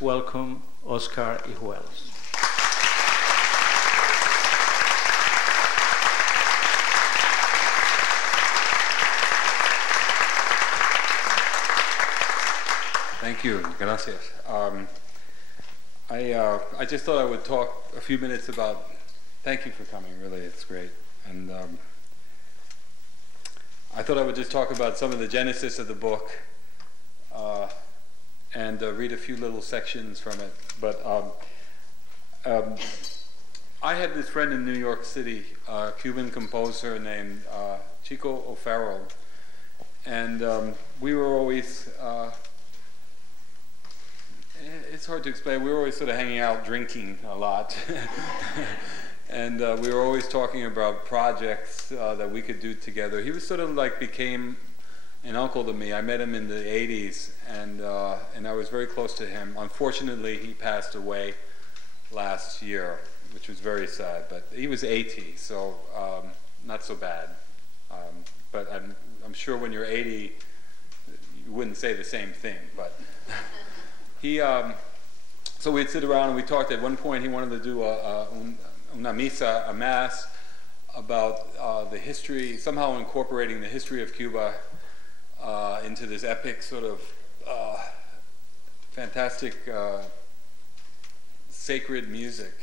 welcome Oscar Hijuelos. Thank you. Gracias. I just thought I would talk a few minutes about. Thank you for coming. Really, it's great. And I thought I would just talk about some of the genesis of the book and read a few little sections from it. But I had this friend in New York City, a Cuban composer named Chico O'Farrell, and we were always. It's hard to explain. We were always sort of hanging out, drinking a lot. And we were always talking about projects that we could do together. He was sort of like became an uncle to me. I met him in the 80s, and I was very close to him. Unfortunately, he passed away last year, which was very sad. But he was 80, so not so bad. But I'm sure when you're 80, you wouldn't say the same thing. But so we'd sit around and we talked. At one point, he wanted to do una misa, a mass, about the history, somehow incorporating the history of Cuba into this epic sort of fantastic sacred music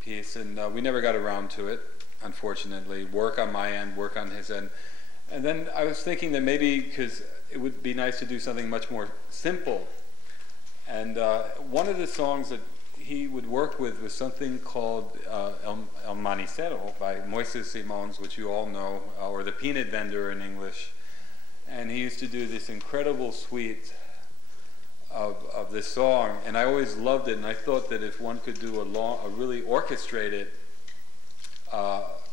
piece. And we never got around to it, unfortunately. Work on my end, work on his end. And then I was thinking that maybe, because it would be nice to do something much more simple. And one of the songs that he would work with was something called El Manicero by Moises Simons, which you all know, or the peanut vendor in English. And he used to do this incredible suite of this song, and I always loved it. And I thought that if one could do a really orchestrated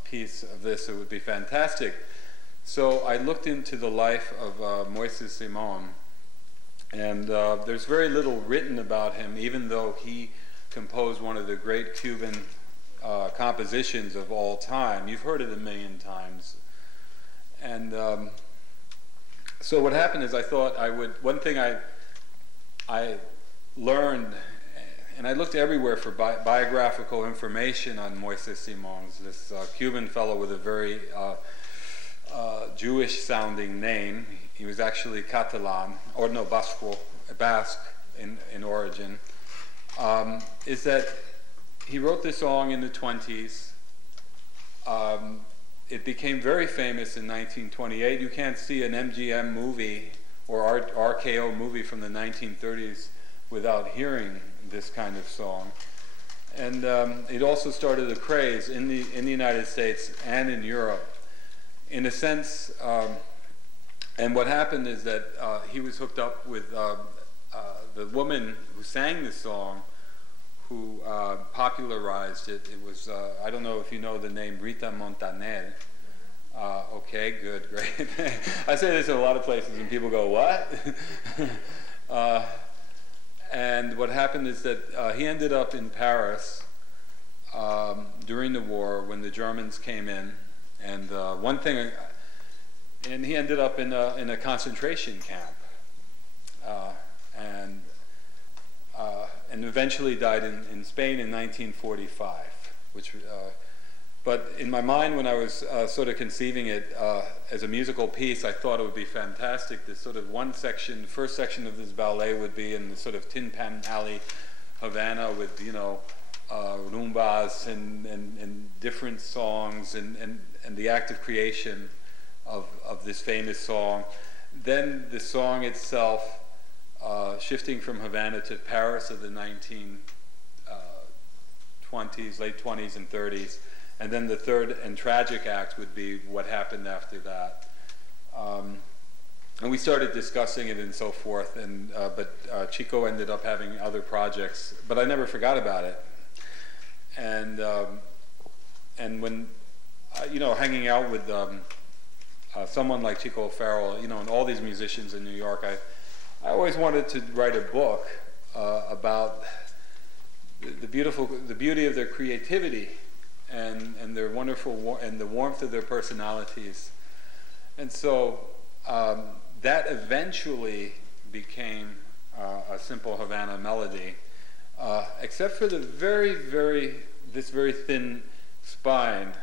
piece of this, it would be fantastic. So I looked into the life of Moises Simon, and there's very little written about him, even though he composed one of the great Cuban compositions of all time. You've heard it a million times. And so what happened is I thought I would, one thing I learned, and I looked everywhere for biographical information on Moises Simons, this Cuban fellow with a very Jewish-sounding name. He was actually Catalan, or no, Basque in origin. Is that he wrote this song in the 20s. It became very famous in 1928. You can't see an MGM movie or RKO movie from the 1930s without hearing this kind of song. And it also started a craze in the United States and in Europe. In a sense, and what happened is that he was hooked up with the woman who sang this song, who popularized it. It was, I don't know if you know the name, Rita Montaner. Okay, good, great. I say this in a lot of places and people go, what? And what happened is that he ended up in Paris during the war when the Germans came in. And one thing, and he ended up in a concentration camp, and eventually died in Spain in 1945. But in my mind, when I was sort of conceiving it as a musical piece, I thought it would be fantastic. This sort of one section, the first section of this ballet would be in the sort of Tin Pan Alley, Havana, with rumbas and different songs and the act of creation of this famous song. Then the song itself, shifting from Havana to Paris of the 1920s, late 20s and 30s. And then the third and tragic act would be what happened after that. And we started discussing it and so forth, but Chico ended up having other projects, but I never forgot about it. And when, hanging out with someone like Chico O'Farrell, and all these musicians in New York, I always wanted to write a book about the beauty of their creativity and their wonderful and the warmth of their personalities. And so that eventually became a Simple Habana Melody, except for this very thin spine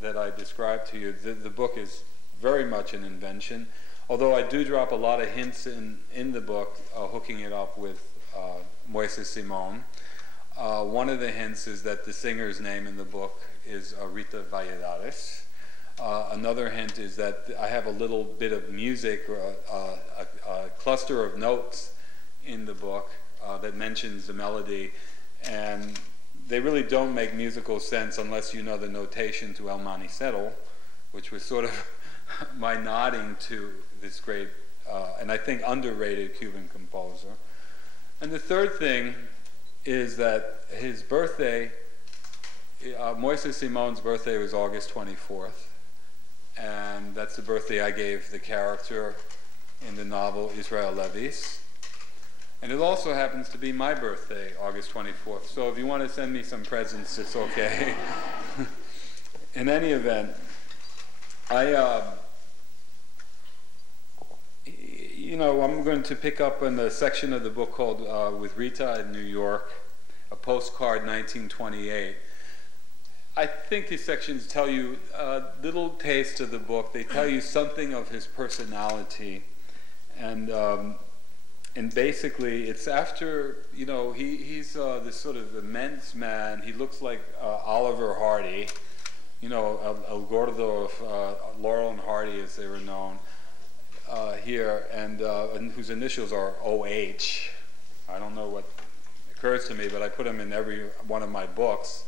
that I described to you. The book is very much an invention, although I do drop a lot of hints in the book, hooking it up with Moises Simon. One of the hints is that the singer's name in the book is Rita Valladares. Another hint is that I have a little bit of music, or a cluster of notes in the book that mentions the melody, and they really don't make musical sense unless you know the notation to El Manicero, which was sort of my nodding to this great and I think underrated Cuban composer. And the third thing is that his birthday, Moises Simon's birthday was August 24th, and that's the birthday I gave the character in the novel Israel Levis. And it also happens to be my birthday, August 24th. So if you want to send me some presents, it's okay. In any event, I'm going to pick up on the section of the book called With Rita in New York, a postcard 1928. I think these sections tell you a little taste of the book. They tell you something of his personality. And basically, it's after, he's this sort of immense man. He looks like Oliver Hardy, El Gordo of Laurel and Hardy, as they were known here, and whose initials are OH. I don't know what occurs to me, but I put them in every one of my books,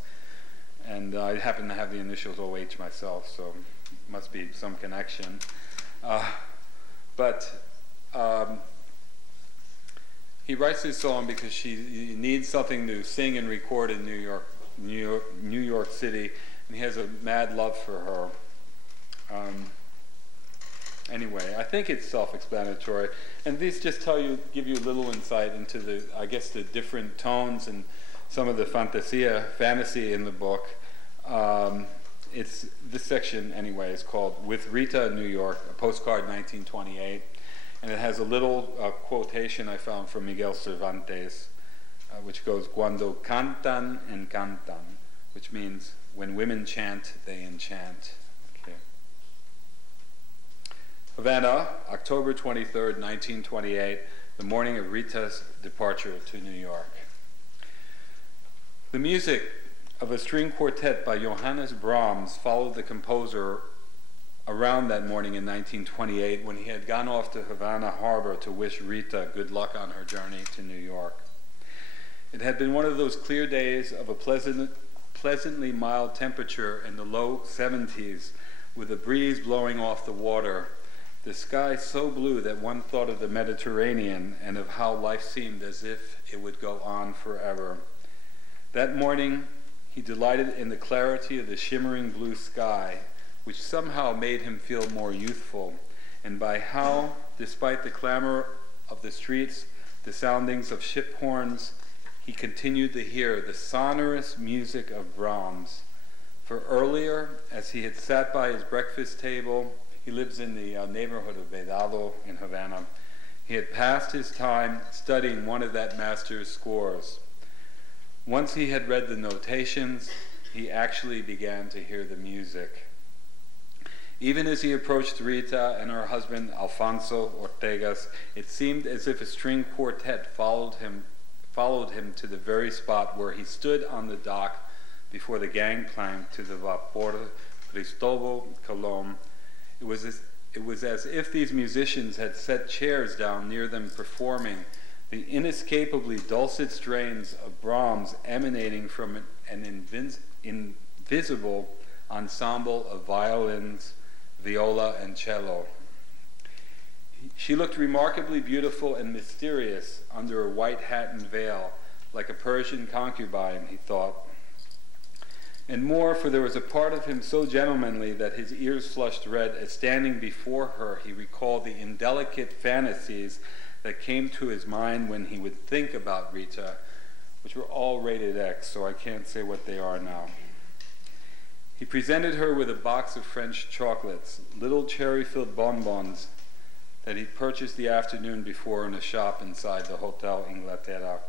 and I happen to have the initials OH myself, so must be some connection. He writes this song because he needs something to sing and record in New York City, and he has a mad love for her. Anyway, I think it's self-explanatory, and these just give you a little insight into the different tones and some of the fantasy in the book. This section anyway is called With Rita in New York, a postcard 1928. And it has a little quotation I found from Miguel Cervantes, which goes, Cuando cantan, encantan, which means, when women chant, they enchant. Okay. Havana, October 23rd, 1928, the morning of Rita's departure to New York. The music of a string quartet by Johannes Brahms followed the composer around that morning in 1928 when he had gone off to Havana Harbor to wish Rita good luck on her journey to New York. It had been one of those clear days of a pleasantly mild temperature in the low 70s, with a breeze blowing off the water, the sky so blue that one thought of the Mediterranean and of how life seemed as if it would go on forever. That morning, he delighted in the clarity of the shimmering blue sky, which somehow made him feel more youthful, and by how, despite the clamor of the streets, the soundings of ship horns, he continued to hear the sonorous music of Brahms. For earlier, as he had sat by his breakfast table, he lives in the neighborhood of Vedado in Havana, he had passed his time studying one of that master's scores. Once he had read the notations, he actually began to hear the music. Even as he approached Rita and her husband Alfonso Ortegas, it seemed as if a string quartet followed him to the very spot where he stood on the dock before the gangplank to the Vapor Cristobal Colón. It was as if these musicians had set chairs down near them, performing the inescapably dulcet strains of Brahms emanating from an invisible ensemble of violins, viola, and cello. She looked remarkably beautiful and mysterious under a white hat and veil, like a Persian concubine, he thought. And more, for there was a part of him so gentlemanly that his ears flushed red as standing before her he recalled the indelicate fantasies that came to his mind when he would think about Rita, which were all rated X, so I can't say what they are now. He presented her with a box of French chocolates, little cherry-filled bonbons that he purchased the afternoon before in a shop inside the Hotel Inglaterra.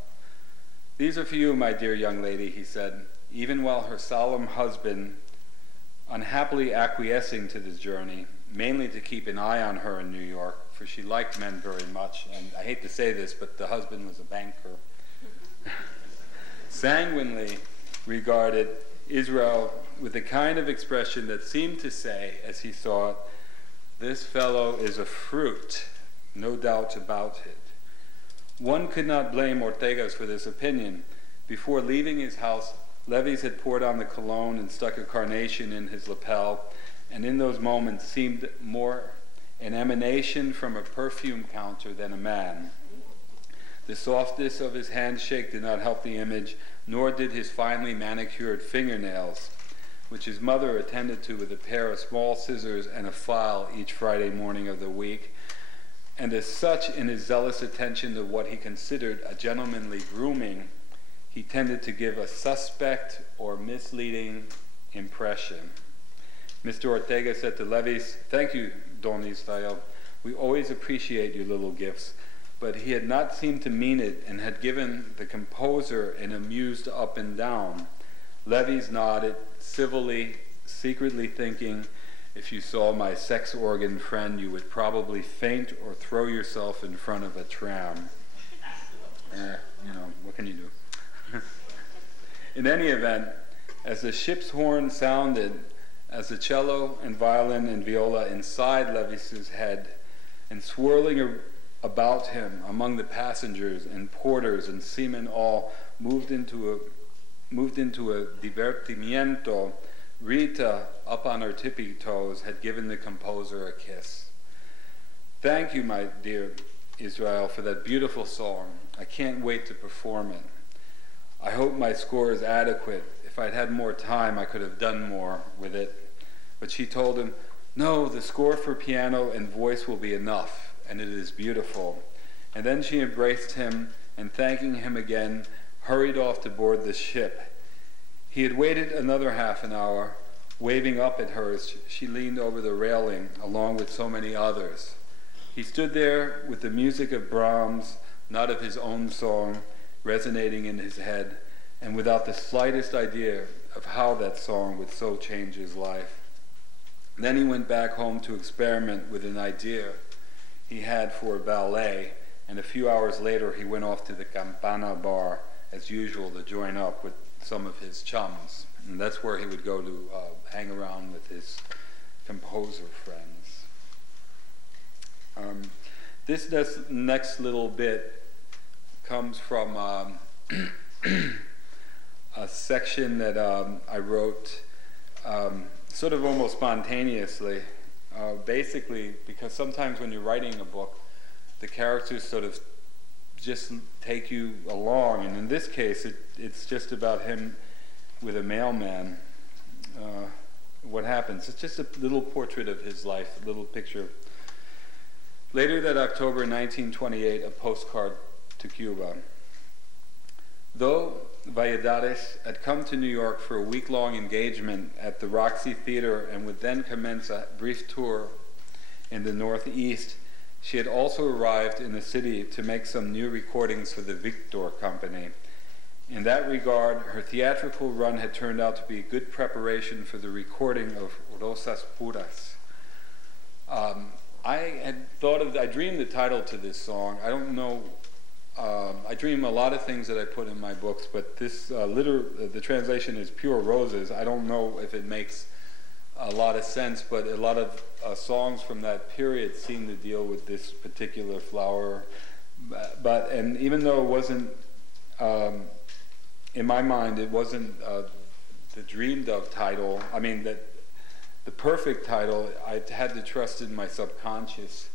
"These are for you, my dear young lady," he said, even while her solemn husband, unhappily acquiescing to this journey, mainly to keep an eye on her in New York, for she liked men very much, and I hate to say this, but the husband was a banker, sanguinely regarded Israel with a kind of expression that seemed to say, as he saw it, "This fellow is a fruit, no doubt about it." One could not blame Ortegas for this opinion. Before leaving his house, Levis had poured on the cologne and stuck a carnation in his lapel, and in those moments seemed more an emanation from a perfume counter than a man. The softness of his handshake did not help the image, nor did his finely manicured fingernails, which his mother attended to with a pair of small scissors and a file each Friday morning of the week. And as such, in his zealous attention to what he considered a gentlemanly grooming, he tended to give a suspect or misleading impression. Mr. Ortega said to Levis, "Thank you, Don Israel. We always appreciate your little gifts." But he had not seemed to mean it and had given the composer an amused up and down. Levis nodded civilly, secretly thinking, "If you saw my sex organ friend, you would probably faint or throw yourself in front of a tram." What can you do? In any event, as the ship's horn sounded, as the cello and violin and viola inside Levis's head and swirling about him among the passengers and porters and seamen all moved into a divertimiento, Rita, up on her tippy toes, had given the composer a kiss. "Thank you, my dear Israel, for that beautiful song. I can't wait to perform it. I hope my score is adequate. If I'd had more time, I could have done more with it." But she told him, "No, the score for piano and voice will be enough, and it is beautiful." And then she embraced him, and thanking him again, hurried off to board the ship. He had waited another half an hour, waving up at her as she leaned over the railing, along with so many others. He stood there with the music of Brahms, not of his own song, resonating in his head, and without the slightest idea of how that song would so change his life. Then he went back home to experiment with an idea he had for a ballet, and a few hours later he went off to the Campana bar, as usual, to join up with some of his chums. And that's where he would go to hang around with his composer friends. This next little bit comes from a section that I wrote sort of almost spontaneously, basically because sometimes when you're writing a book, the characters sort of just take you along, and in this case it's just about him with a mailman. What happens? It's just a little portrait of his life, a little picture. Later that October 1928, a postcard to Cuba. Though Valladares had come to New York for a week-long engagement at the Roxy Theater and would then commence a brief tour in the Northeast, she had also arrived in the city to make some new recordings for the Victor Company. In that regard, her theatrical run had turned out to be a good preparation for the recording of Rosas Puras. I dreamed the title to this song. I don't know, I dream a lot of things that I put in my books, but this, the translation is Pure Roses. I don't know if it makes a lot of sense, but a lot of songs from that period seem to deal with this particular flower. And even though it wasn't, in my mind, it wasn't the dreamed of title, I mean, that the perfect title, I had to trust in my subconscious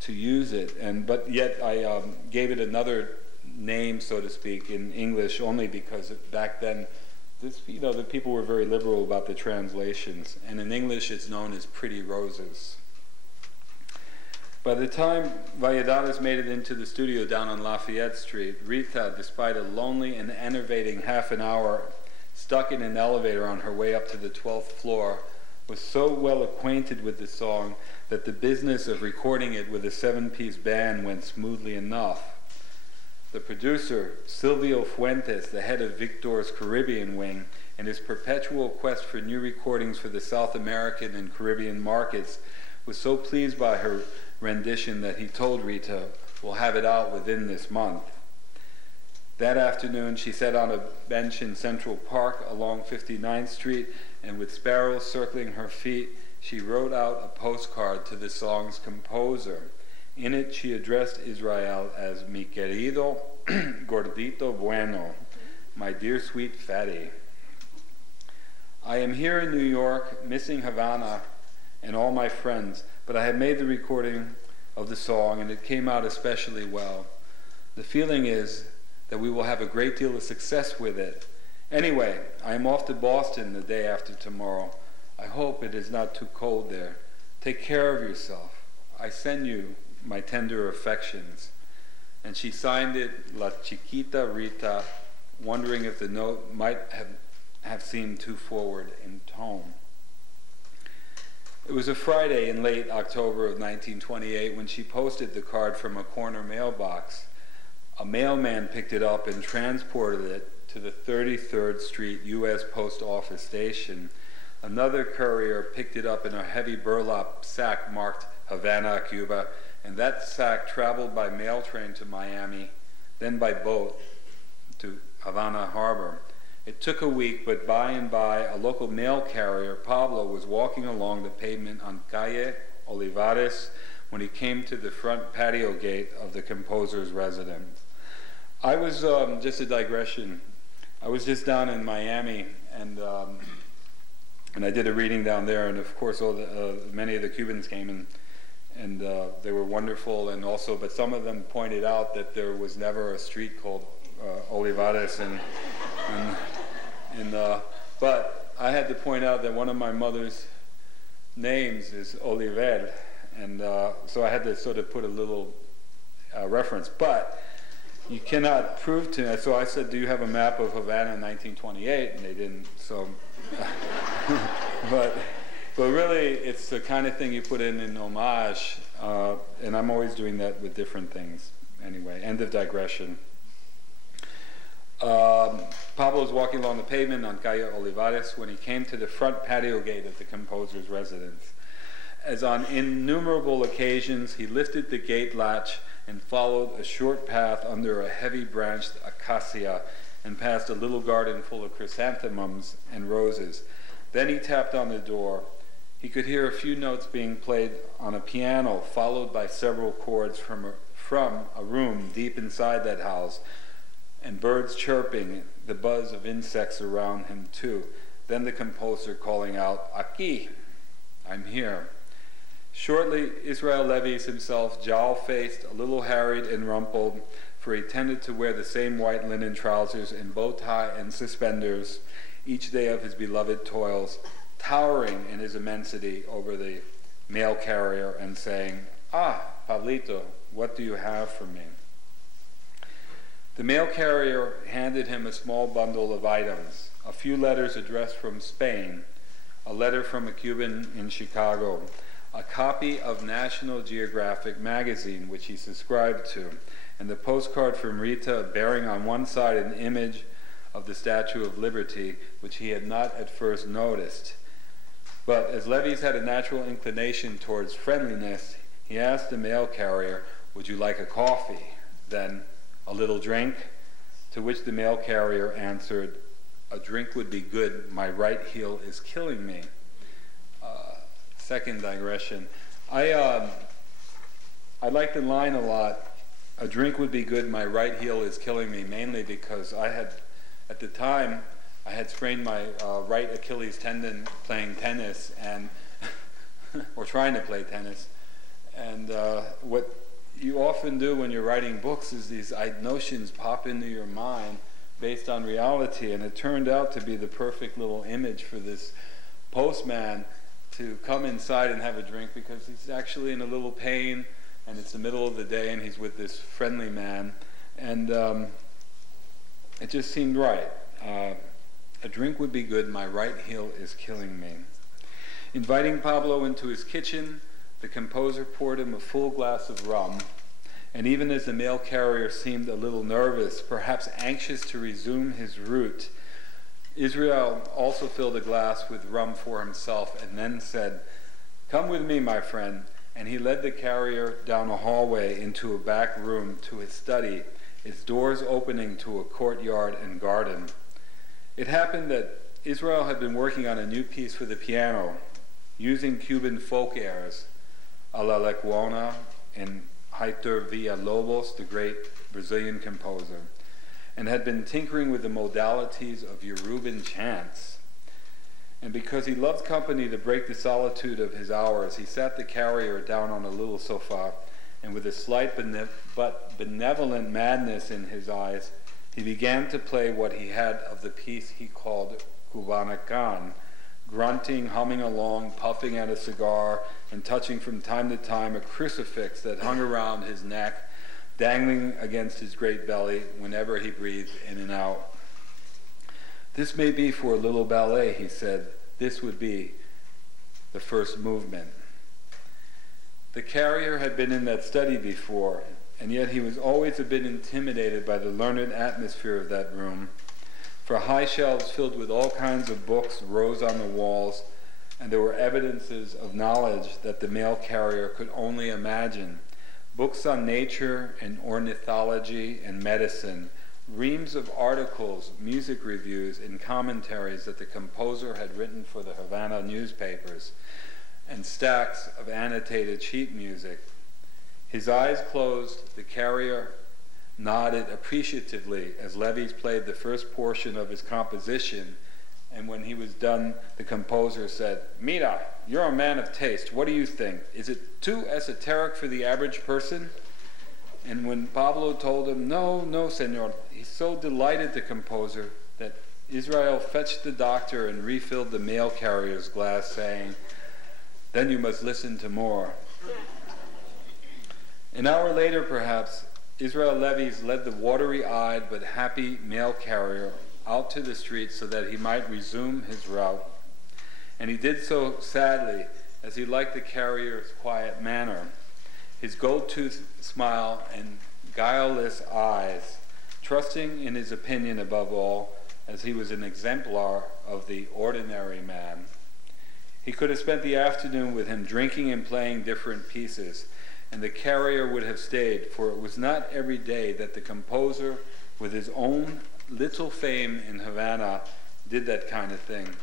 to use it, but yet I gave it another name, so to speak, in English, only because back then, the people were very liberal about the translations, and in English it's known as Pretty Roses. By the time Valladares made it into the studio down on Lafayette Street, Rita, despite a lonely and enervating half an hour stuck in an elevator on her way up to the 12th floor, was so well acquainted with the song that the business of recording it with a 7-piece band went smoothly enough. The producer, Silvio Fuentes, the head of Victor's Caribbean wing, in his perpetual quest for new recordings for the South American and Caribbean markets, was so pleased by her rendition that he told Rita, "We'll have it out within this month." That afternoon, she sat on a bench in Central Park along 59th Street, and with sparrows circling her feet, she wrote out a postcard to the song's composer. In it, she addressed Israel as "Mi querido gordito bueno," my dear sweet fatty. I am here in New York, missing Havana and all my friends, but I have made the recording of the song, and it came out especially well. The feeling is that we will have a great deal of success with it. Anyway, I am off to Boston the day after tomorrow. I hope it is not too cold there. Take care of yourself. I send you my tender affections. And she signed it, La Chiquita Rita, wondering if the note might have seemed too forward in tone. It was a Friday in late October of 1928 when she posted the card from a corner mailbox. A mailman picked it up and transported it to the 33rd Street U.S. Post Office station. Another courier picked it up in a heavy burlap sack marked Havana, Cuba, and that sack traveled by mail train to Miami, then by boat to Havana Harbor. It took a week, but by and by, a local mail carrier, Pablo, was walking along the pavement on Calle Olivares when he came to the front patio gate of the composer's residence. I was, just a digression, I was just down in Miami, and I did a reading down there, and of course many of the Cubans came in, and they were wonderful, and also, but some of them pointed out that there was never a street called Olivares, but I had to point out that one of my mother's names is Oliver, and so I had to sort of put a little reference, but you cannot prove to me. So I said, "Do you have a map of Havana in 1928?" And they didn't. So, but really, it's the kind of thing you put in homage, and I'm always doing that with different things. Anyway, end of digression. Pablo was walking along the pavement on Calle Olivares when he came to the front patio gate of the composer's residence. As on innumerable occasions, he lifted the gate latch and followed a short path under a heavy-branched acacia and past a little garden full of chrysanthemums and roses. Then he tapped on the door. He could hear a few notes being played on a piano, followed by several chords from a room deep inside that house, and birds chirping, the buzz of insects around him too. Then the composer calling out, "Aquí, I'm here." Shortly, Israel Levies himself, jowl-faced, a little harried and rumpled, for he tended to wear the same white linen trousers and bow tie and suspenders each day of his beloved toils, towering in his immensity over the mail carrier and saying, "Ah, Pablito, what do you have for me?" The mail carrier handed him a small bundle of items, a few letters addressed from Spain, a letter from a Cuban in Chicago, a copy of National Geographic magazine, which he subscribed to, and the postcard from Rita bearing on one side an image of the Statue of Liberty, which he had not at first noticed. But as Levies had a natural inclination towards friendliness, he asked the mail carrier, "Would you like a coffee?" Then, "A little drink?" To which the mail carrier answered, "A drink would be good, my right heel is killing me." Second digression. I like the line a lot, "A drink would be good, my right heel is killing me," mainly because at the time, I had sprained my right Achilles tendon playing tennis, and or trying to play tennis. And what you often do when you're writing books is these notions pop into your mind based on reality, and it turned out to be the perfect little image for this postman to come inside and have a drink, because he's actually in a little pain, and it's the middle of the day, and he's with this friendly man, and it just seemed right. A drink would be good, my right heel is killing me. Inviting Pablo into his kitchen, the composer poured him a full glass of rum, and even as the mail carrier seemed a little nervous, perhaps anxious to resume his route, Israel also filled a glass with rum for himself and then said, "Come with me, my friend," and he led the carrier down a hallway into a back room to his study, its doors opening to a courtyard and garden. It happened that Israel had been working on a new piece for the piano, using Cuban folk airs, a la Lecuona and Hijuelos, the great Brazilian composer, and had been tinkering with the modalities of Yoruban chants. And because he loved company to break the solitude of his hours, he sat the carrier down on a little sofa, and with a slight but benevolent madness in his eyes, he began to play what he had of the piece he called Cubanacan, grunting, humming along, puffing at a cigar, and touching from time to time a crucifix that hung around his neck, dangling against his great belly whenever he breathed in and out. "This may be for a little ballet," he said. "This would be the first movement." The carrier had been in that study before, and yet he was always a bit intimidated by the learned atmosphere of that room, for high shelves filled with all kinds of books rose on the walls, and there were evidences of knowledge that the mail carrier could only imagine. Books on nature and ornithology and medicine, reams of articles, music reviews, and commentaries that the composer had written for the Havana newspapers, and stacks of annotated sheet music. His eyes closed, the carrier nodded appreciatively as Levis played the first portion of his composition, and when he was done, the composer said, "Mira, you're a man of taste. What do you think? Is it too esoteric for the average person?" And when Pablo told him, "No, no, senor," he so delighted the composer that Israel fetched the doctor and refilled the mail carrier's glass, saying, "Then you must listen to more." An hour later, perhaps, Israel Levis led the watery-eyed but happy mail carrier out to the street so that he might resume his route. And he did so sadly, as he liked the carrier's quiet manner, his gold-toothed smile and guileless eyes, trusting in his opinion above all, as he was an exemplar of the ordinary man. He could have spent the afternoon with him drinking and playing different pieces, and the carrier would have stayed, for it was not every day that the composer, with his own little fame in Havana, did that kind of thing.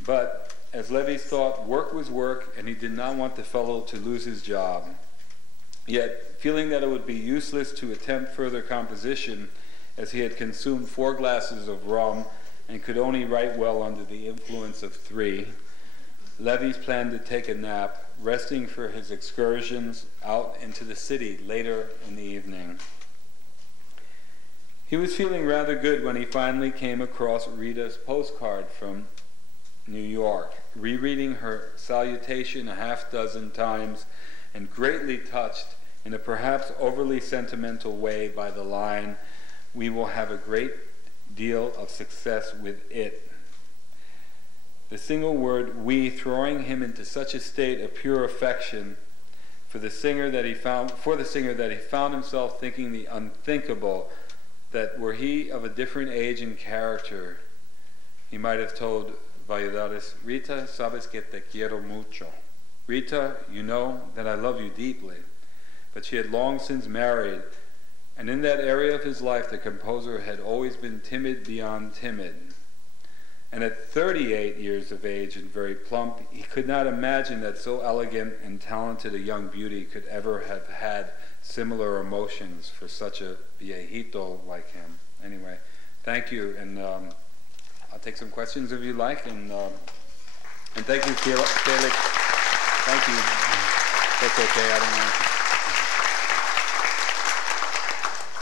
But, as Levis thought, work was work, and he did not want the fellow to lose his job. Yet, feeling that it would be useless to attempt further composition, as he had consumed 4 glasses of rum and could only write well under the influence of 3, Levis planned to take a nap, resting for his excursions out into the city later in the evening. He was feeling rather good when he finally came across Rita's postcard from New York, rereading her salutation a half-dozen times and greatly touched in a perhaps overly sentimental way by the line, "We will have a great deal of success with it." The single word "we" throwing him into such a state of pure affection for the singer that he found himself thinking the unthinkable, that were he of a different age and character, he might have told Valladares, "Rita, sabes que te quiero mucho." Rita, you know that I love you deeply. But she had long since married, and in that area of his life the composer had always been timid beyond timid. And at 38 years of age and very plump, he could not imagine that so elegant and talented a young beauty could ever have had similar emotions for such a viejito like him. Anyway, thank you, and I'll take some questions if you like, and thank you, Felix. Thank you. That's okay, I don't mind.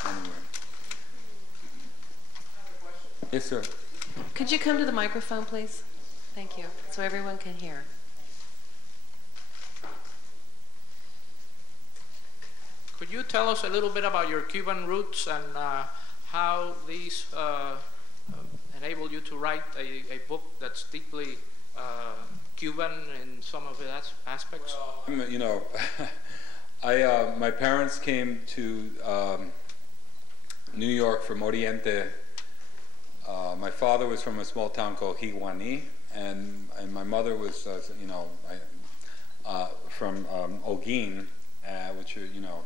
Anyway. Yes, sir. Could you come to the microphone, please? Thank you, so everyone can hear. Could you tell us a little bit about your Cuban roots and how these enabled you to write a book that's deeply Cuban in some of its aspects? You know, my parents came to New York from Oriente. My father was from a small town called Hijuelos, and my mother was, you know, from Holguín, which are, you know,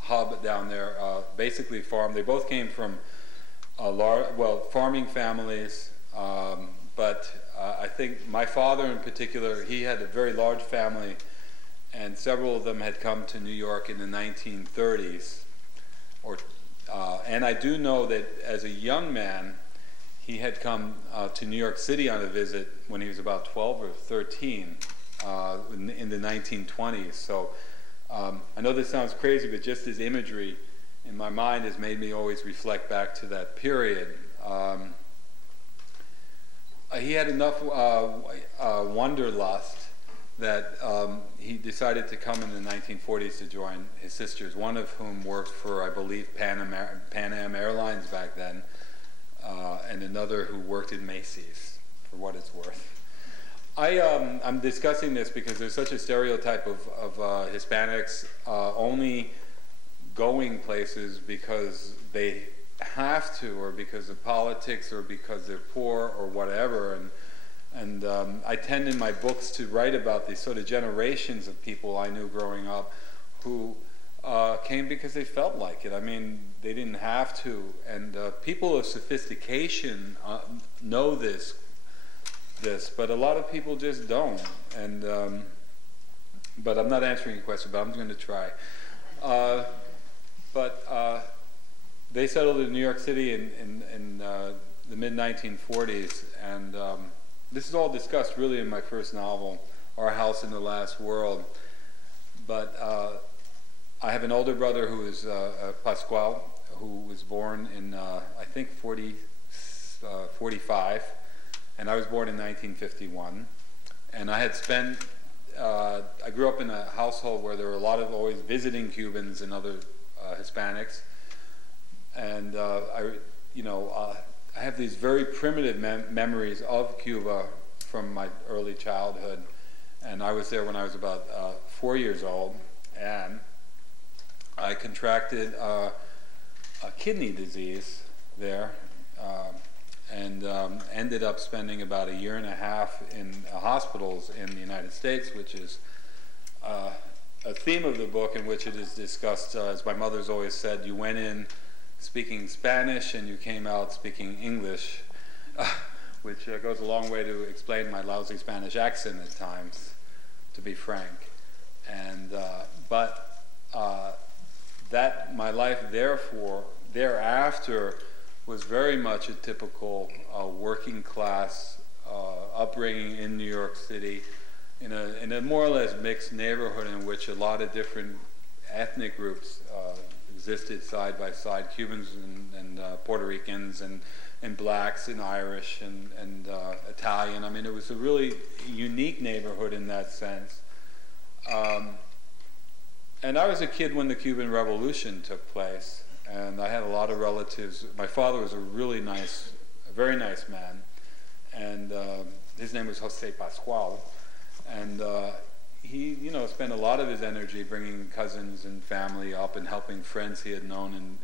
hub down there, basically farm. They both came from farming families, but I think my father in particular, he had a very large family, and several of them had come to New York in the 1930s. And I do know that as a young man, he had come to New York City on a visit when he was about 12 or 13 in the 1920s. So I know this sounds crazy, but just his imagery in my mind has made me always reflect back to that period. He had enough wanderlust that he decided to come in the 1940s to join his sisters, one of whom worked for, I believe, Pan Am Airlines back then, and another who worked in Macy's, for what it's worth. I'm discussing this because there's such a stereotype of Hispanics only going places because they have to, or because of politics, or because they're poor, or whatever. And I tend in my books to write about these sort of generations of people I knew growing up who came because they felt like it. I mean, they didn't have to. And people of sophistication know this, but a lot of people just don't. And but I'm not answering your question, but I'm going to try. They settled in New York City in the mid-1940s, and this is all discussed really in my first novel, Our House in the Last World. But I have an older brother who is Pascual, who was born in, I think, 45, and I was born in 1951. And I had spent, I grew up in a household where there were a lot of always visiting Cubans and other Hispanics. And I have these very primitive memories of Cuba from my early childhood. And I was there when I was about 4 years old, and I contracted a kidney disease there, and ended up spending about 1.5 years in hospitals in the United States, which is a theme of the book in which it is discussed, as my mother's always said, you went in speaking Spanish and you came out speaking English, which goes a long way to explain my lousy Spanish accent at times, to be frank. And that my life thereafter was very much a typical working class upbringing in New York City, in a more or less mixed neighborhood in which a lot of different ethnic groups existed side by side, Cubans and Puerto Ricans and blacks and Irish and Italian. I mean, it was a really unique neighborhood in that sense. And I was a kid when the Cuban Revolution took place, and I had a lot of relatives. My father was a very nice man, and his name was Jose Pascual, and he, spent a lot of his energy bringing cousins and family up and helping friends he had known,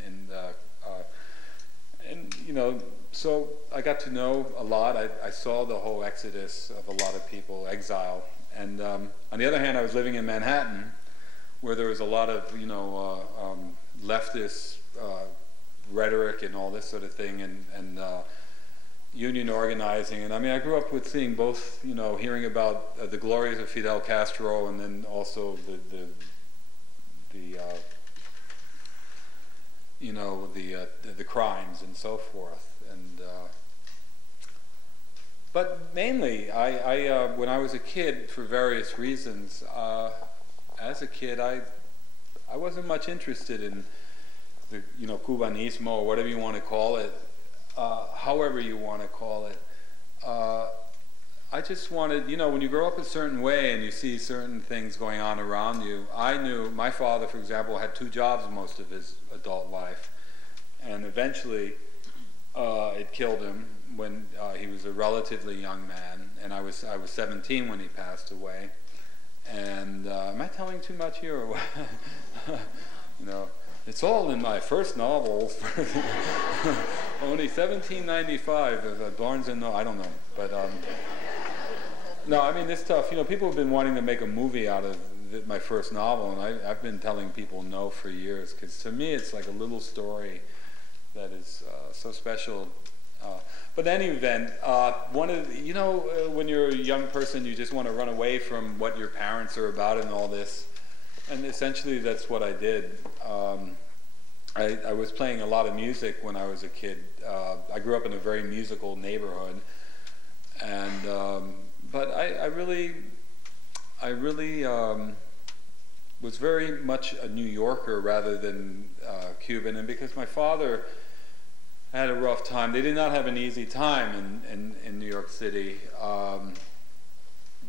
so I got to know a lot. I saw the whole exodus of a lot of people, exile, and on the other hand, I was living in Manhattan, where there was a lot of leftist rhetoric and all this sort of thing, and union organizing. And I mean, I grew up with seeing both, hearing about the glories of Fidel Castro, and then also the crimes and so forth. And but mainly, I when I was a kid, for various reasons, as a kid, I wasn't much interested in the Cubanismo, or whatever you want to call it, however you want to call it. I just wanted, when you grow up a certain way and you see certain things going on around you. I knew my father, for example, had 2 jobs most of his adult life, and eventually it killed him when he was a relatively young man, and I was 17 when he passed away. And am I telling too much here, or what? You know, it's all in my first novel. Only 1795 of Barnes and Noble. I don't know, but no, I mean, it's tough. You know, people have been wanting to make a movie out of my first novel, and I've been telling people no for years, because to me it's like a little story that is so special. But in any event, when you're a young person, you just want to run away from what your parents are about and all this, and essentially that's what I did. I was playing a lot of music when I was a kid. I grew up in a very musical neighborhood, and but I really was very much a New Yorker rather than Cuban, and because my father had a rough time. They did not have an easy time in New York City.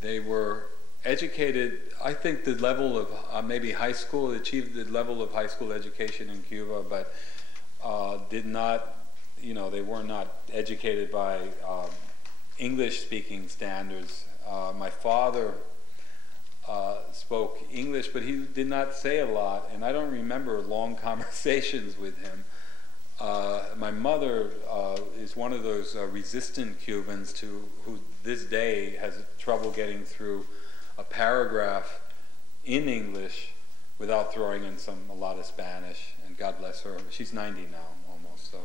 They were educated, I think the level of maybe high school, achieved the level of high school education in Cuba, but did not, they were not educated by English speaking standards. My father spoke English, but he did not say a lot, and I don't remember long conversations with him. My mother is one of those resistant Cubans who this day has trouble getting through a paragraph in English without throwing in a lot of Spanish, and God bless her. She's 90 now, almost. So.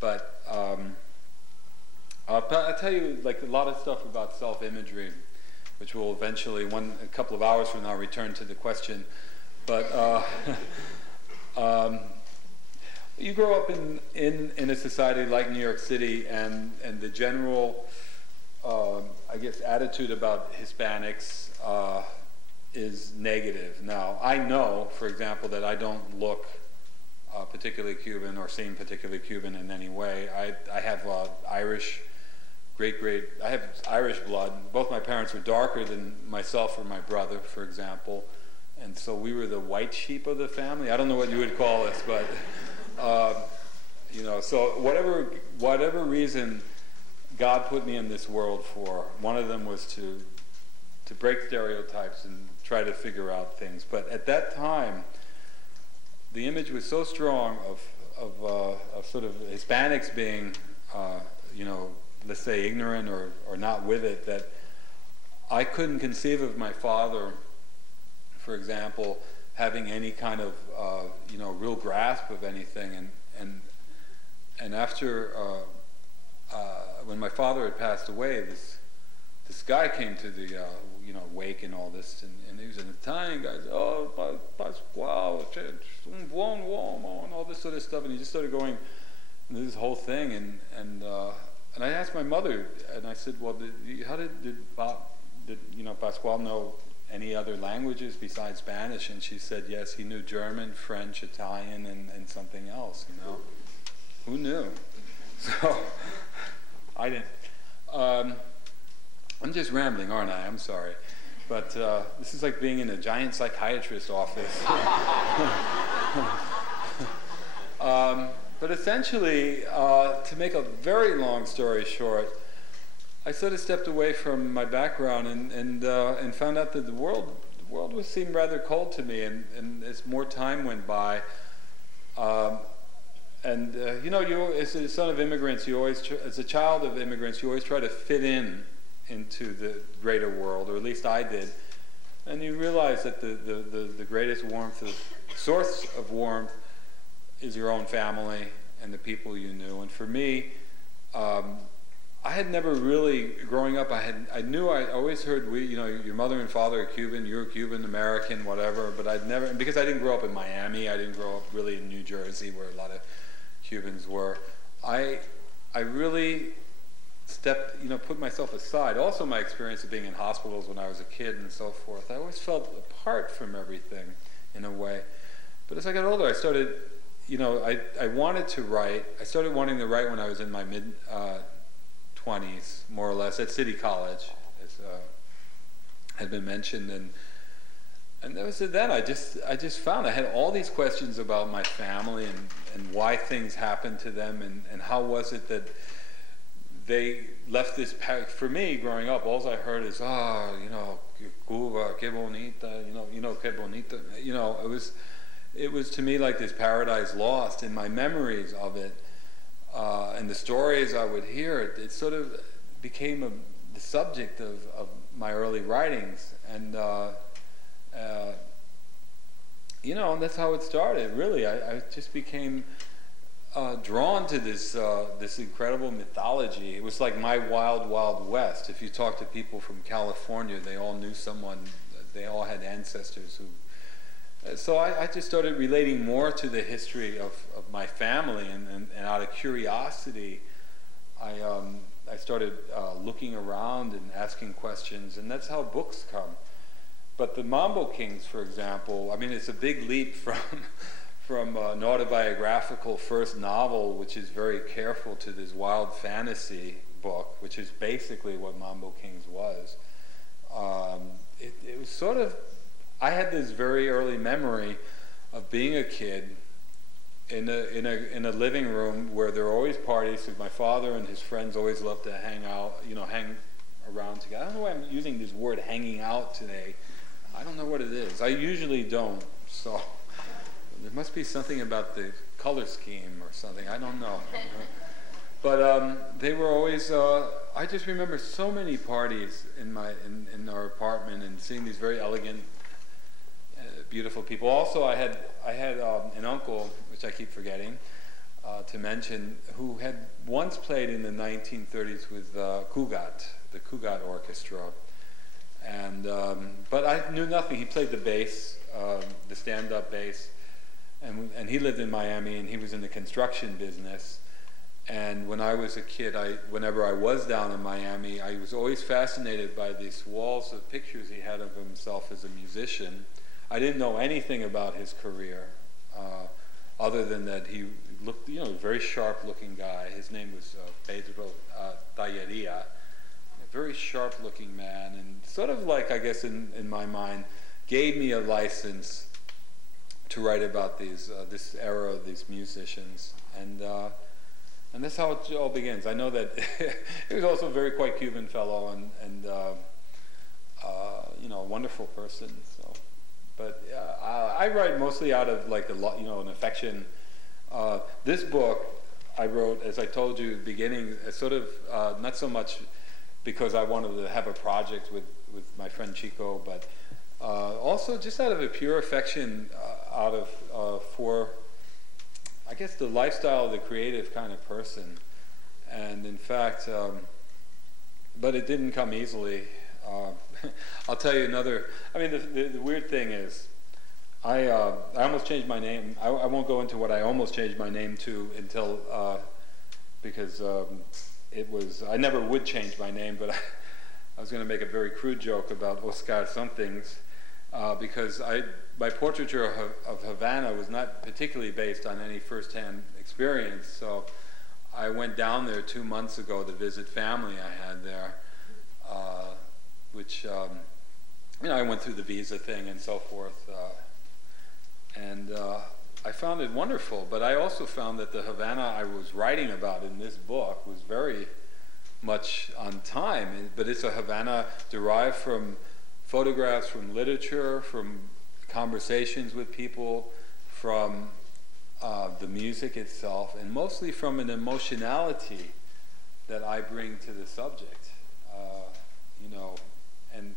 But I'll tell you like a lot of stuff about self-imagery, which will eventually, a couple of hours from now, return to the question. But you grow up in a society like New York City, and the general, I guess, attitude about Hispanics is negative. Now, I know, for example, that I don't look particularly Cuban or seem particularly Cuban in any way. I have Irish, I have Irish blood. Both my parents were darker than myself or my brother, for example, and so we were the white sheep of the family. I don't know what you would call us, but so whatever reason God put me in this world for, one of them was to break stereotypes and try to figure out things. But at that time, the image was so strong of sort of Hispanics being, let's say ignorant or not with it, that I couldn't conceive of my father, for example, having any kind of real grasp of anything, and after when my father had passed away, this guy came to the wake and all this, and he was an Italian guy. Oh, Pasquale, un buon uomo, and all this sort of stuff, and he just started going into this whole thing, and I asked my mother, and I said, well, did Pasquale know any other languages besides Spanish? And she said, yes, he knew German, French, Italian, and something else, Who knew? So, I didn't. I'm just rambling, aren't I? I'm sorry. But this is like being in a giant psychiatrist's office. But essentially, to make a very long story short, I sort of stepped away from my background and found out that the world seemed rather cold to me, and as more time went by, you as a son of immigrants, as a child of immigrants, you always try to fit into the greater world, or at least I did, and you realize that the greatest source of warmth is your own family and the people you knew. And for me, I had never really, growing up, I always heard your mother and father are Cuban, you're Cuban, American, whatever, but I'd never, because I didn't grow up in Miami, I didn't grow up really in New Jersey where a lot of Cubans were, I really put myself aside. Also my experience of being in hospitals when I was a kid and so forth, I always felt apart from everything in a way. But as I got older, I started, I wanted to write. I started wanting to write when I was in my mid-20s, more or less, at City College, as had been mentioned. And that was it then. I just found I had all these questions about my family and why things happened to them and how was it that they left this for me growing up. All I heard is Cuba, qué bonita, qué bonita. It was to me like this paradise lost. In my memories of it and the stories I would hear, it sort of became the subject of my early writings. And and that's how it started. Really, I just became drawn to this incredible mythology. It was like my wild, wild west. If you talk to people from California, they all knew someone. They all had ancestors who. So I just started relating more to the history of my family, and out of curiosity, I started looking around and asking questions, and that's how books come. But the Mambo Kings, for example, I mean, it's a big leap from an autobiographical first novel, which is very careful, to this wild fantasy book, which is basically what Mambo Kings was. It was sort of, I had this very early memory of being a kid in a living room where there were always parties. So my father and his friends always loved to hang out, hang around together. I don't know why I'm using this word "hanging out" today. I don't know what it is. I usually don't. So there must be something about the color scheme or something. I don't know. But they were always. I just remember so many parties in our apartment and seeing these very elegant, beautiful people. Also, I had an uncle, which I keep forgetting to mention, who had once played in the 1930s with Cugat, the Cugat Orchestra. And but I knew nothing. He played the bass, the stand-up bass, and he lived in Miami, and he was in the construction business. And when I was a kid, whenever I was down in Miami, I was always fascinated by these walls of pictures he had of himself as a musician. I didn't know anything about his career, other than that he looked, a very sharp-looking guy. His name was Pedro Talleria, a very sharp-looking man, and sort of like, I guess, in my mind, gave me a license to write about this era of these musicians, and that's how it all begins. I know that he was also a very quite Cuban fellow, and a wonderful person. So, but I write mostly out of like an affection. This book I wrote, as I told you at the beginning, sort of not so much because I wanted to have a project with my friend Chico, but also just out of a pure affection, for, I guess, the lifestyle of the creative kind of person. And in fact, but it didn't come easily. I'll tell you another. I mean, the weird thing is, I almost changed my name. I won't go into what I almost changed my name to until because it was. I never would change my name, but I was going to make a very crude joke about Oscar somethings, because my portraiture of Havana was not particularly based on any first-hand experience. So I went down there 2 months ago to visit family I had there, which I went through the visa thing and so forth, and I found it wonderful. But I also found that the Havana I was writing about in this book was very much on time, but it's a Havana derived from photographs, from literature, from conversations with people, from the music itself, and mostly from an emotionality that I bring to the subject. And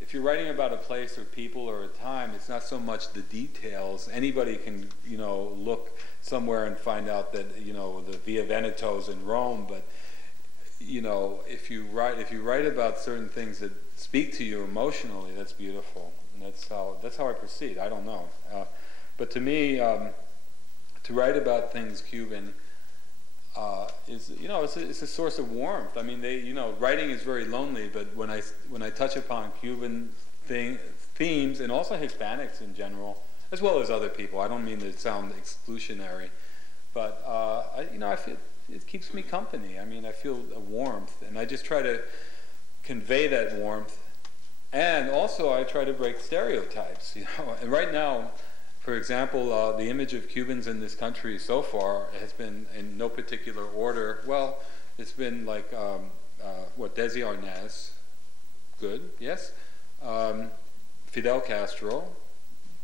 if you're writing about a place or people or a time, it's not so much the details. Anybody can, look somewhere and find out that, the Via Veneto's in Rome, but if you write about certain things that speak to you emotionally, that's beautiful, and that's how I proceed. I don't know, but to me, to write about things Cuban is it's a source of warmth. I mean, writing is very lonely, but when I touch upon Cuban themes and also Hispanics in general, as well as other people, I don't mean to sound exclusionary, but I feel it keeps me company. I mean, I feel a warmth, and I just try to convey that warmth And also I try to break stereotypes, And right now, for example, the image of Cubans in this country so far has been in no particular order. Well, it's been like, Desi Arnaz, good, yes. Fidel Castro,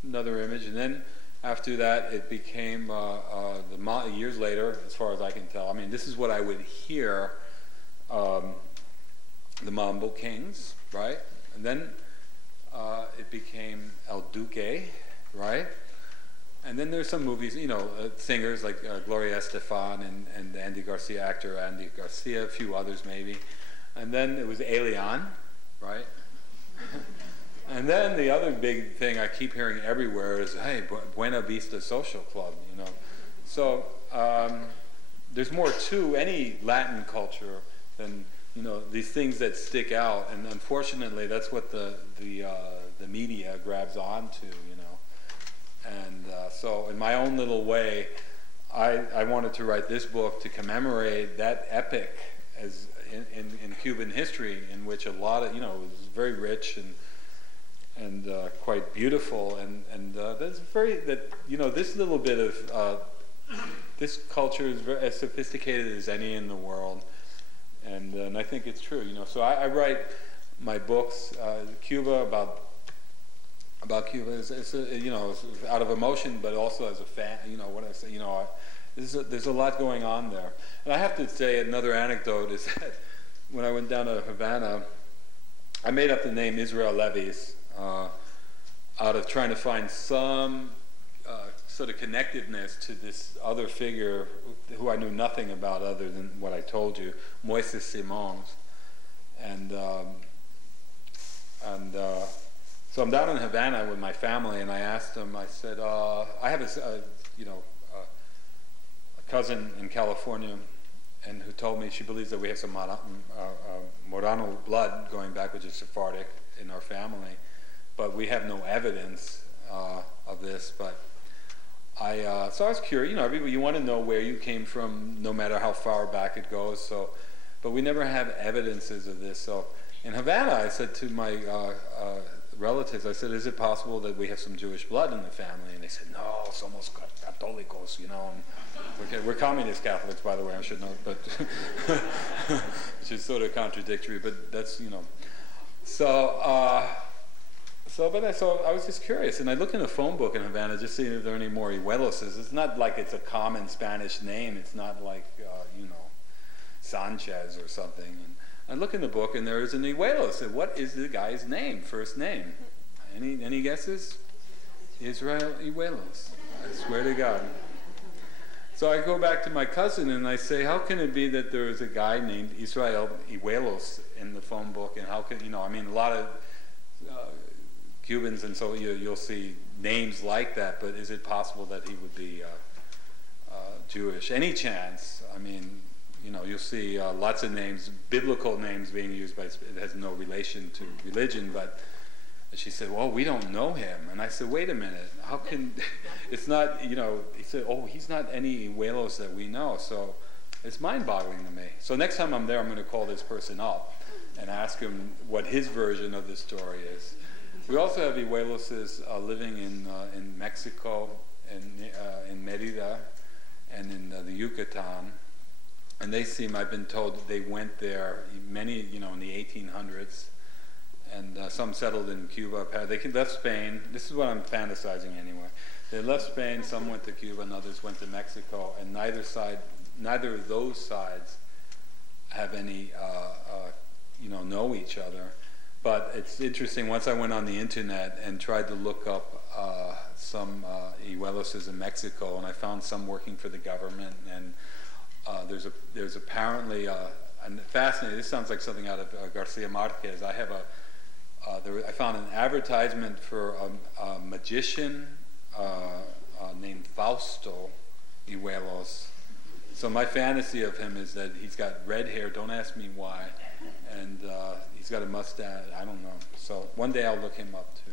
another image, and then after that it became, years later, as far as I can tell, I mean, this is what I would hear, the Mambo Kings, right? And then it became El Duque, right? And then there's some movies, singers like Gloria Estefan and Andy Garcia, actor Andy Garcia, a few others maybe. And then it was Alien, right? And then the other big thing I keep hearing everywhere is, hey, Buena Vista Social Club, So there's more to any Latin culture than, these things that stick out. And unfortunately, that's what the media grabs onto, And so in my own little way, I wanted to write this book to commemorate that epic as in Cuban history, in which a lot of, it was very rich and quite beautiful, and that's this little bit of this culture is as sophisticated as any in the world, and I think it's true, So I write my books, Cuba about Cuba is out of emotion, but also as a fan, what I say, there's a lot going on there. And I have to say, another anecdote is that when I went down to Havana, I made up the name Israel Levi's out of trying to find some sort of connectiveness to this other figure who I knew nothing about other than what I told you, Moises Simons. And so I'm down in Havana with my family, and I asked them, I said, I have a cousin in California, and who told me she believes that we have some Morano blood going back, which is Sephardic, in our family, but we have no evidence of this. But so I was curious, everybody, you want to know where you came from, no matter how far back it goes. So, but we never have evidences of this. So in Havana, I said to my relatives, I said, is it possible that we have some Jewish blood in the family? And they said, no, somos católicos, and we're communist Catholics, by the way, I should note, but which is sort of contradictory, but that's, So I was just curious, and I looked in the phone book in Havana just seeing if there are any more Hijueloses. It's not like it's a common Spanish name. It's not like, Sanchez or something. And I look in the book, and there is an Hijuelos. I said, what is the guy's name, first name? Any guesses? Israel Hijuelos. I swear to God. So I go back to my cousin, and I say, how can it be that there is a guy named Israel Hijuelos in the phone book? And how can, a lot of Cubans, and so you'll see names like that, but is it possible that he would be Jewish? Any chance? You'll see lots of names, biblical names being used, but it has no relation to religion. But she said, well, we don't know him. And I said, wait a minute, how can, it's not, he said, oh, he's not any Hijuelos that we know. So it's mind-boggling to me. So next time I'm there, I'm going to call this person up and ask him what his version of the story is. We also have Hijueloses living in Mexico, in Merida, and in the Yucatan. And they seem, I've been told, they went there, many, in the 1800s, and some settled in Cuba. They left Spain. This is what I'm fantasizing anyway. They left Spain, some went to Cuba, and others went to Mexico, and neither of those sides have any, know each other. But it's interesting, once I went on the internet and tried to look up some Hijueloses in Mexico, and I found some working for the government, and there's apparently and fascinating. This sounds like something out of Garcia Marquez. I have I found an advertisement for a magician named Fausto Hijuelos. So my fantasy of him is that he's got red hair. Don't ask me why, and he's got a mustache. I don't know. So one day I'll look him up too.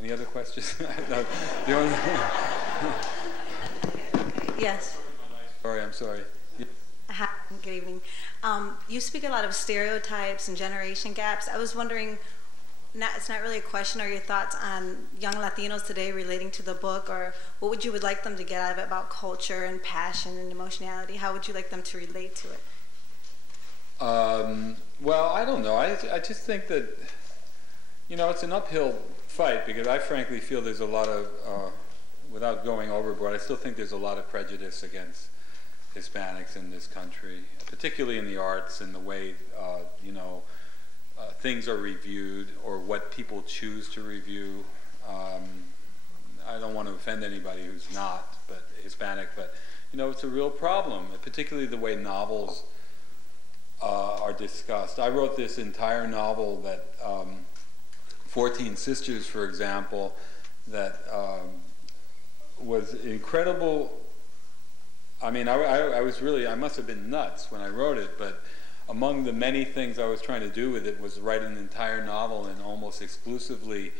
Any other questions? No, Yes. Sorry, I'm sorry. Hi, good evening. You speak a lot of stereotypes and generation gaps. I was wondering, it's not really a question, or your thoughts on young Latinos today relating to the book, or what would you would like them to get out of it about culture and passion and emotionality? How would you like them to relate to it? Well, I don't know. I just think that, you know, it's an uphill fight, because I frankly feel there's a lot of, without going overboard, I still think there's a lot of prejudice against Hispanics in this country, particularly in the arts and the way, you know, things are reviewed, or what people choose to review. I don't want to offend anybody who's not but Hispanic, but, you know, it's a real problem, particularly the way novels are discussed. I wrote this entire novel that 14 Sisters, for example, that was incredible. I mean, I was really, I must have been nuts when I wrote it, but among the many things I was trying to do with it was write an entire novel in almost exclusively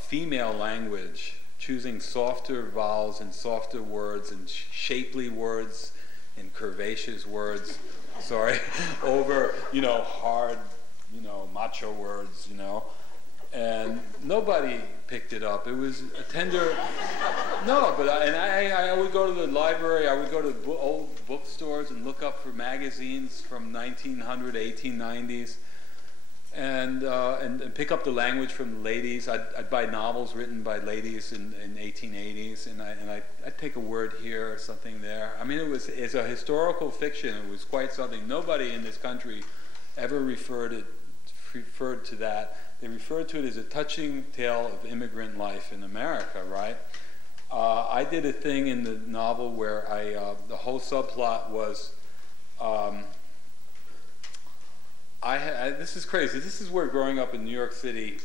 female language, choosing softer vowels and softer words and shapely words and curvaceous words, sorry, over, you know, hard, you know, macho words, you know. And nobody picked it up. It was a tender, no, but I would go to the library, I would go to old bookstores and look up for magazines from 1900, 1890s, and pick up the language from the ladies. I'd buy novels written by ladies in 1880s, and I'd take a word here or something there. I mean, it's a historical fiction. It was quite something. Nobody in this country ever referred to that. They referred to it as a touching tale of immigrant life in America, right? I did a thing in the novel where the whole subplot was, this is crazy. This is where growing up in New York City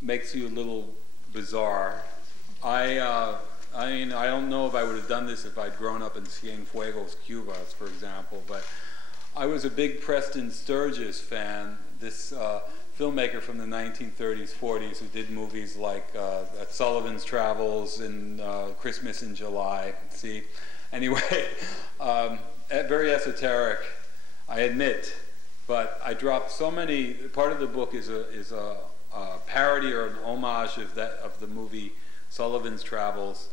makes you a little bizarre. I don't know if I would have done this if I'd grown up in Cienfuegos, Cuba, for example, but I was a big Preston Sturges fan, this filmmaker from the 1930s, 40s, who did movies like Sullivan's Travels and Christmas in July. See, anyway, very esoteric, I admit, but I dropped so many. Part of the book is a parody or an homage of the movie Sullivan's Travels,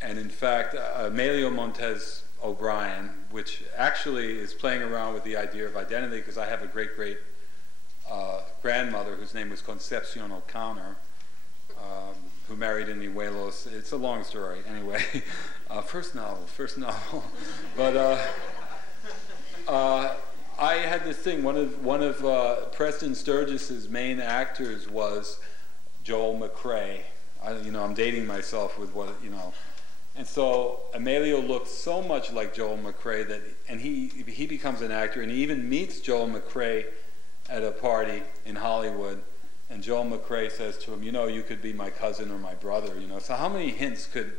and in fact, Emilio Montez O'Brien, which actually is playing around with the idea of identity, because I have a great grandmother whose name was Concepcion O'Connor, who married in Hijuelos. It's a long story. Anyway, first novel. But I had this thing. One of Preston Sturges's main actors was Joel McCrea. I'm dating myself with what, you know. And so Emilio looks so much like Joel McCrea and he becomes an actor, and he even meets Joel McCrea at a party in Hollywood, and Joel McCrea says to him, you know, you could be my cousin or my brother, you know. So how many hints could,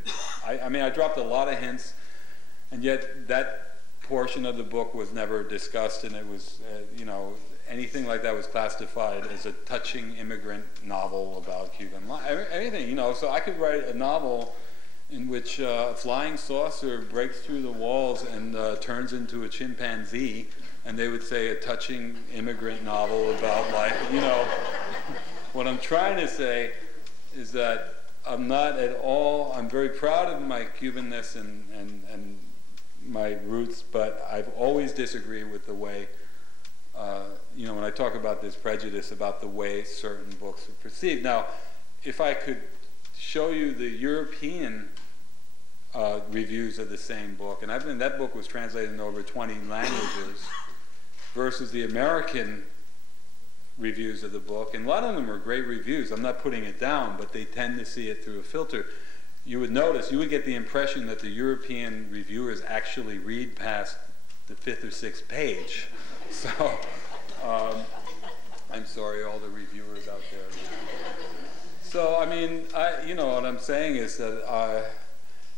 I mean, I dropped a lot of hints, and yet that portion of the book was never discussed, and it was, you know, anything like that was classified as a touching immigrant novel about Cuban life, anything, you know. So I could write a novel in which a flying saucer breaks through the walls and turns into a chimpanzee, and they would say a touching immigrant novel about life. You know, what I'm trying to say is that I'm not at all, I'm very proud of my Cubanness and my roots, but I've always disagreed with the way, you know, when I talk about this prejudice about the way certain books are perceived. Now, if I could show you the European reviews of the same book, and that book was translated in over 20 languages, versus the American reviews of the book, and a lot of them are great reviews. I'm not putting it down, but they tend to see it through a filter. You would notice, you would get the impression that the European reviewers actually read past the 5th or 6th page. So, I'm sorry, all the reviewers out there. So, I mean, you know, what I'm saying is that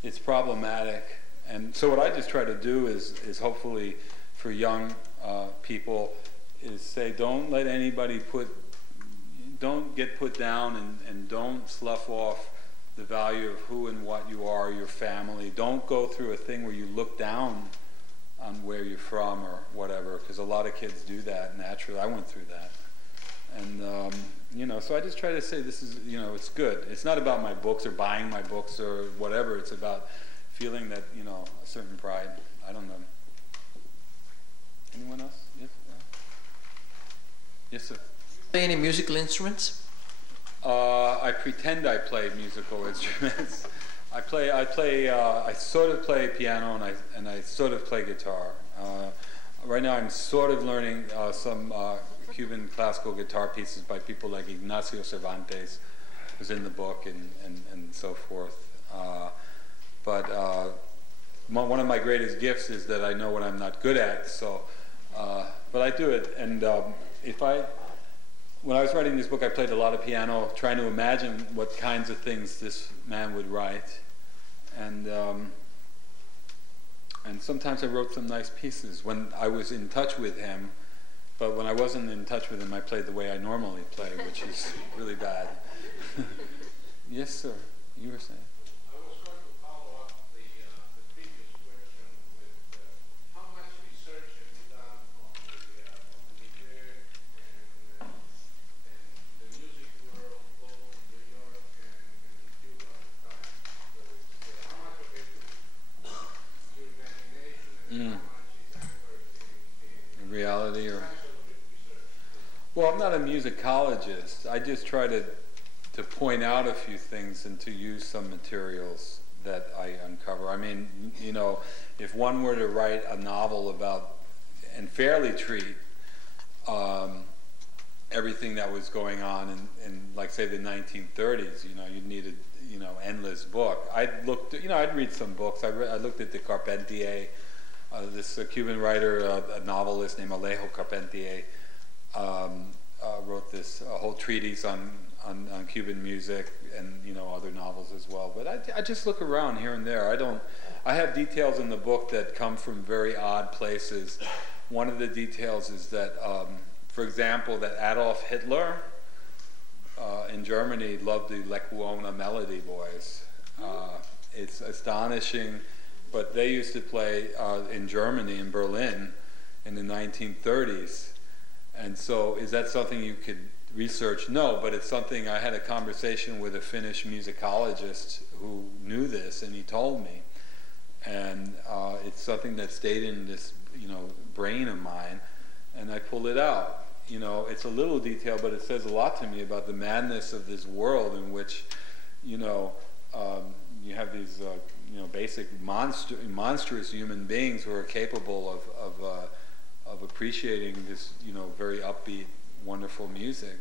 it's problematic. And so what I just try to do is hopefully for young people is say, don't let anybody don't get put down, and don't slough off the value of who and what you are, your family. Don't go through a thing where you look down on where you're from or whatever, because a lot of kids do that naturally. I went through that. And you know, so I just try to say this is, you know, it's good. It's not about my books or buying my books or whatever. It's about feeling that, you know, a certain pride. I don't know. Anyone else? Yes, yes, sir. Play any musical instruments? I pretend I play musical instruments. I sort of play piano and I sort of play guitar. Right now I'm sort of learning some Cuban classical guitar pieces by people like Ignacio Cervantes, who's in the book, and so forth. One of my greatest gifts is that I know what I'm not good at. So, but I do it. And when I was writing this book, I played a lot of piano, trying to imagine what kinds of things this man would write. And sometimes I wrote some nice pieces when I was in touch with him, but when I wasn't in touch with him, I played the way I normally play, which is really bad. Yes, sir. You were saying? I was going to follow up the previous question with how much research have you done on the milieu and the music world, both in New York and Cuba at the time? So it's, how much of it is your imagination and how much is anchored in Reality or... research? Well, I'm not a musicologist. I just try to point out a few things and to use some materials that I uncover. I mean, you know, if one were to write a novel about and fairly treat everything that was going on in like, say, the 1930s, you know, you'd need a, you know, endless book. I'd read some books. I looked at the Carpentier, this Cuban writer, a novelist named Alejo Carpentier, wrote this whole treatise on Cuban music and, you know, other novels as well. But I just look around here and there. I have details in the book that come from very odd places. One of the details is that, for example, that Adolf Hitler in Germany loved the Hijuelos Melody boys. It's astonishing, but they used to play in Germany, in Berlin, in the 1930s. And so, is that something you could research? No, but it's something. I had a conversation with a Finnish musicologist who knew this, and he told me. And it's something that stayed in this, you know, brain of mine, and I pulled it out. You know, it's a little detail, but it says a lot to me about the madness of this world in which, you know, you have these, you know, basic monstrous human beings who are capable of appreciating this, you know, very upbeat, wonderful music.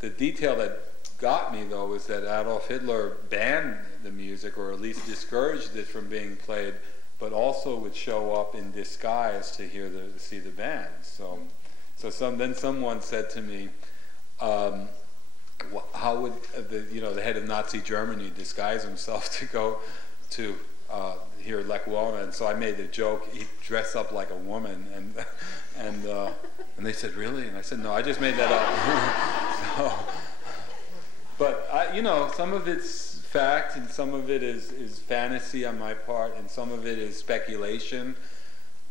The detail that got me, though, was that Adolf Hitler banned the music, or at least discouraged it from being played, but also would show up in disguise to see the band. Then someone said to me, how would the head of Nazi Germany disguise himself to go to hear Hijuelos? And so I made the joke, he'd dress up like a woman, and they said, really? And I said, no, I just made that up. But you know, some of it's fact, and some of it is fantasy on my part, and some of it is speculation.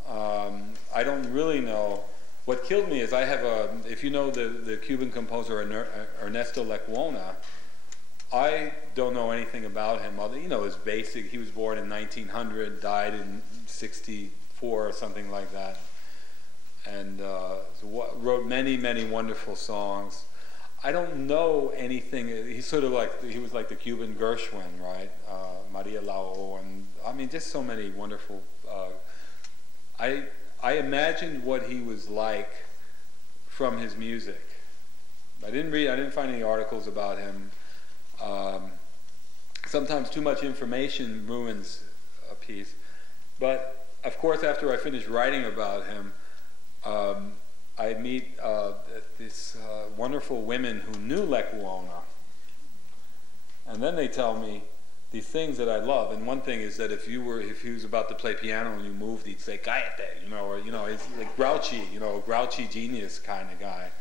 I don't really know. What killed me is I have if you know the Cuban composer Ernesto Lecuona, I don't know anything about him. You know, it's basic. He was born in 1900, died in 64 or something like that, and wrote many, many wonderful songs. I don't know anything. He's sort of like, he was like the Cuban Gershwin, right? Maria Lao, and I mean, just so many wonderful. I imagined what he was like from his music. I didn't find any articles about him. Sometimes too much information ruins a piece. But of course, after I finished writing about him, I meet these wonderful women who knew Lecuona. And then they tell me these things that I love. And one thing is that if he was about to play piano and you moved, he'd say, "Cállate," you know, or, you know, he's like grouchy, you know, grouchy genius kind of guy.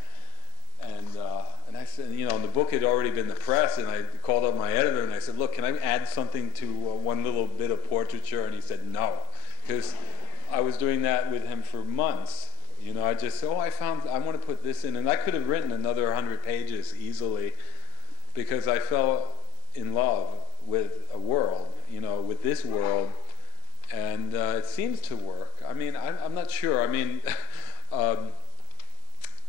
And I said, you know, the book had already been in the press, and I called up my editor and I said, look, can I add something to one little bit of portraiture? And he said, no, because I was doing that with him for months, You know, I just, I want to put this in. And I could have written another 100 pages easily because I fell in love with a world, you know, with this world. And it seems to work. I mean, I'm not sure. I mean,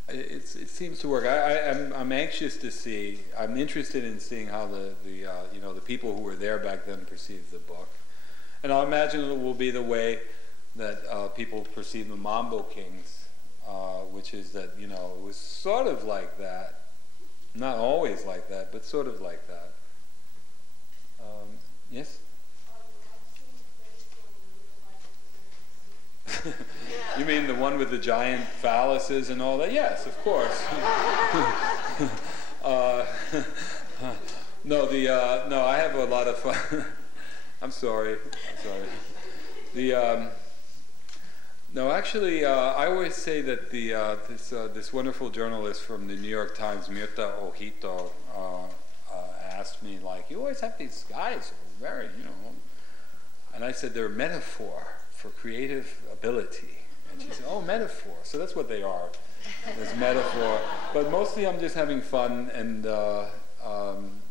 it seems to work. I'm anxious to see. I'm interested in seeing how you know, the people who were there back then perceive the book, and I imagine it will be the way that people perceive the Mambo Kings, which is that, you know, it was sort of like that, not always like that, but sort of like that. Yes. You mean the one with the giant phalluses and all that? Yes, of course. No, no, I have a lot of fun. I'm sorry. No, actually, I always say that this wonderful journalist from the New York Times, Mirta Ojito, asked me, like, you always have these guys who are very, you know, and I said they're a metaphor for creative ability. And she said, oh, metaphor. So that's what they are. It's metaphor. But mostly I'm just having fun, and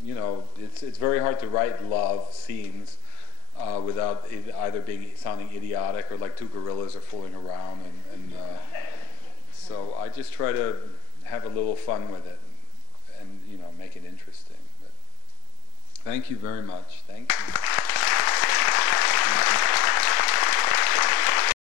you know, it's very hard to write love scenes without it either sounding idiotic or like two gorillas are fooling around, and so I just try to have a little fun with it and, you know, make it interesting. But thank you very much. Thank you.